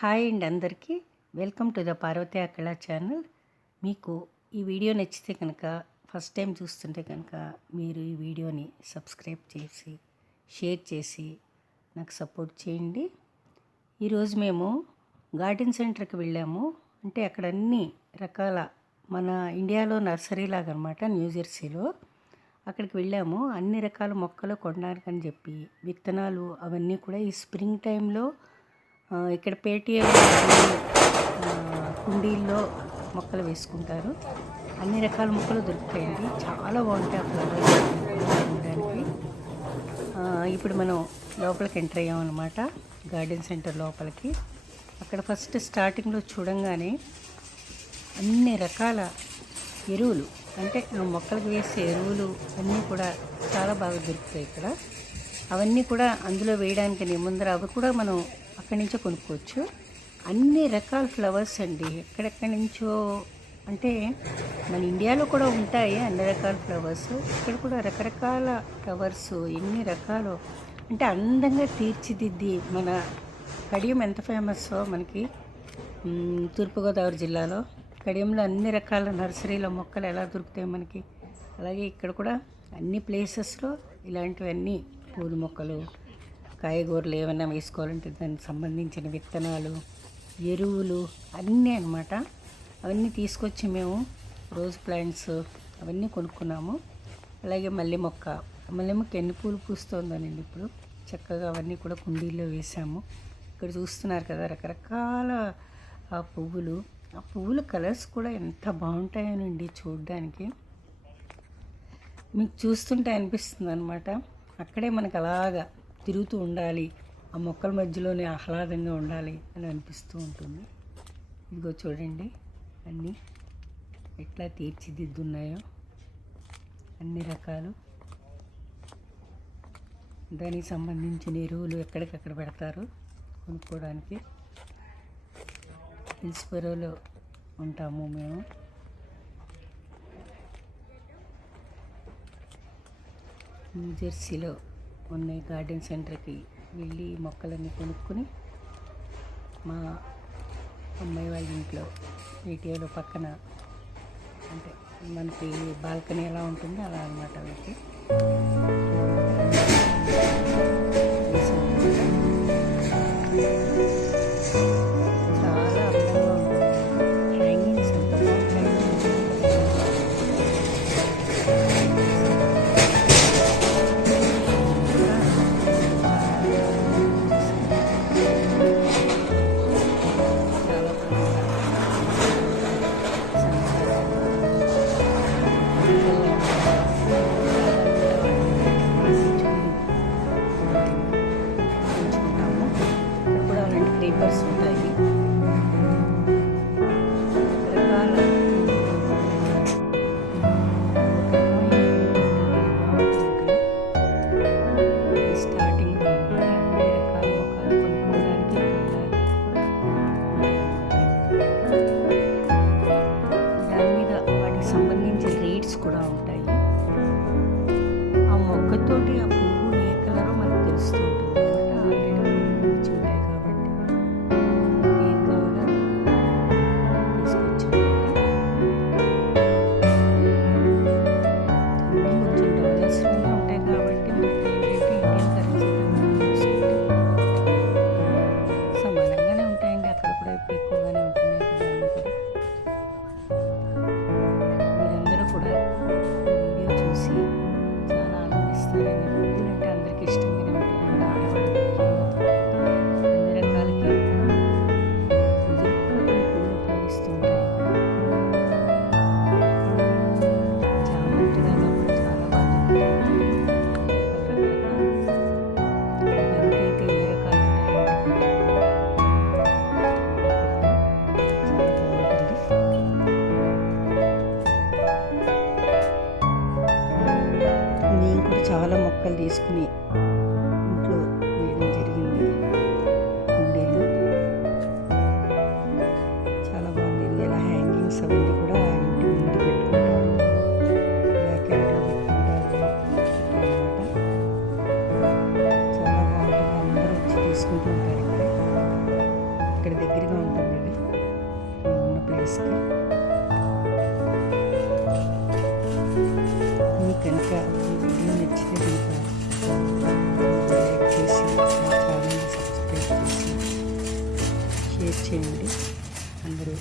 Hi అండి అందరికీ welcome to the Parvati అక్కల ఛానల్. మీకు ఈ వీడియో నచ్చితే కనుక ఫస్ట్ టైం చూస్తుంటే కనుక మీరు ఈ వీడియోని సబ్స్క్రైబ్ చేసి షేర్ చేసి నాకు సపోర్ట్ చేయండి. ఈరోజు మేము గార్డెన్ సెంటర్కి వెళ్ళాము. అంటే అక్కడ అన్ని రకాల మన ఇండియాలో నర్సరీ లాగా అనమాట, న్యూజెర్సీలో. అక్కడికి వెళ్ళాము. అన్ని రకాల మొక్కలు కొనడానికని చెప్పి విత్తనాలు అవన్నీ కూడా ఈ స్ప్రింగ్ టైంలో ఇక్కడ పేటీఎం కుండీల్లో మొక్కలు వేసుకుంటారు. అన్ని రకాల మొక్కలు దొరుకుతాయండి, చాలా బాగుంటాయి ఆ ఫ్లవర్స్ చూడడానికి. ఇప్పుడు మనం లోపలికి ఎంటర్ అయ్యామన్నమాట, గార్డెన్ సెంటర్ లోపలికి. అక్కడ ఫస్ట్ స్టార్టింగ్లో చూడంగానే అన్ని రకాల ఎరువులు, అంటే మొక్కలకు వేసే ఎరువులు అన్నీ కూడా చాలా బాగా దొరుకుతాయి ఇక్కడ. అవన్నీ కూడా అందులో వేయడానికి ముందర అవి కూడా మనం అక్కడి నుంచో కొనుక్కోవచ్చు. అన్ని రకాల ఫ్లవర్స్ అండి, ఎక్కడెక్కడి నుంచో. అంటే మన ఇండియాలో కూడా ఉంటాయి అన్ని రకాల ఫ్లవర్స్, ఇక్కడ కూడా రకరకాల ఫ్లవర్స్ ఎన్ని రకాలు. అంటే అందంగా తీర్చిదిద్ది, మన కడియం ఎంత ఫేమస్సో మనకి తూర్పుగోదావరి జిల్లాలో. కడియంలో అన్ని రకాల నర్సరీలో మొక్కలు ఎలా దొరుకుతాయి మనకి, అలాగే ఇక్కడ కూడా అన్ని ప్లేసెస్లో ఇలాంటివన్నీ పూల మొక్కలు, కాయగూరలు ఏమైనా వేసుకోవాలంటే దానికి సంబంధించిన విత్తనాలు, ఎరువులు అన్నీ అన్నమాట. అవన్నీ తీసుకొచ్చి మేము రోజ్ ప్లాంట్స్ అవన్నీ కొనుక్కున్నాము. అలాగే మల్లె మొక్క ఎన్ని పూలు పూస్తుందనండి ఇప్పుడు. చక్కగా అవన్నీ కూడా కుండీల్లో వేసాము. ఇక్కడ చూస్తున్నారు కదా రకరకాల పువ్వులు. ఆ పువ్వుల కలర్స్ కూడా ఎంత బాగుంటాయోనండి చూడడానికి. మీకు చూస్తుంటే అనిపిస్తుంది అనమాట, అక్కడే మనకు అలాగా తిరుగుతూ ఉండాలి, ఆ మొక్కల మధ్యలోనే ఆహ్లాదంగా ఉండాలి అని అనిపిస్తూ ఉంటుంది. ఇదిగో చూడండి అన్నీ ఎట్లా తీర్చిదిద్దున్నాయో, అన్ని రకాలు. దానికి సంబంధించిన ఎరువులు ఎక్కడికక్కడ పెడతారు కొనుక్కోవడానికి. హిల్స్బరోలో ఉంటాము మేము. జెర్సీలో ఉన్న గార్డెన్ సెంటర్కి వెళ్ళి మొక్కలన్నీ కొనుక్కొని మా అమ్మాయి వాళ్ళ ఇంట్లో ఏటీఏలో పక్కన, అంటే మనకి బాల్కనీ ఎలా ఉంటుందో అలా అన్నమాట వాళ్ళకి చాలా అందంగా ఉంటుంది. హ్యాంగింగ్స్ ఎంత బాగుంటాయి. పేపర్స్ ఉంటాయి, రకరకాల స్టార్టింగ్లో అన్ని రకాల మొక్కలు కొనుక్కోవడానికి దాని మీద వాటికి సంబంధించిన రేట్స్ కూడా ఉంటాయి. ఆ మొక్కతోటి ఆ పువ్వు ఏ కలరో మనకు తెలుస్తూ ఉంటుంది అనమాట. ఆల్రెడీ ఉంటాయి కాబట్టి ఇక్కడ దగ్గరగా ఉంటుంది ఇది మేము ఉన్న ప్లేస్కి. మీకు కనుక ఈ వీడియో నచ్చితే కనుక లైక్ చేసి మా ఛానల్ని సబ్స్క్రైబ్ చేసి షేర్ చేయండి. అందరూ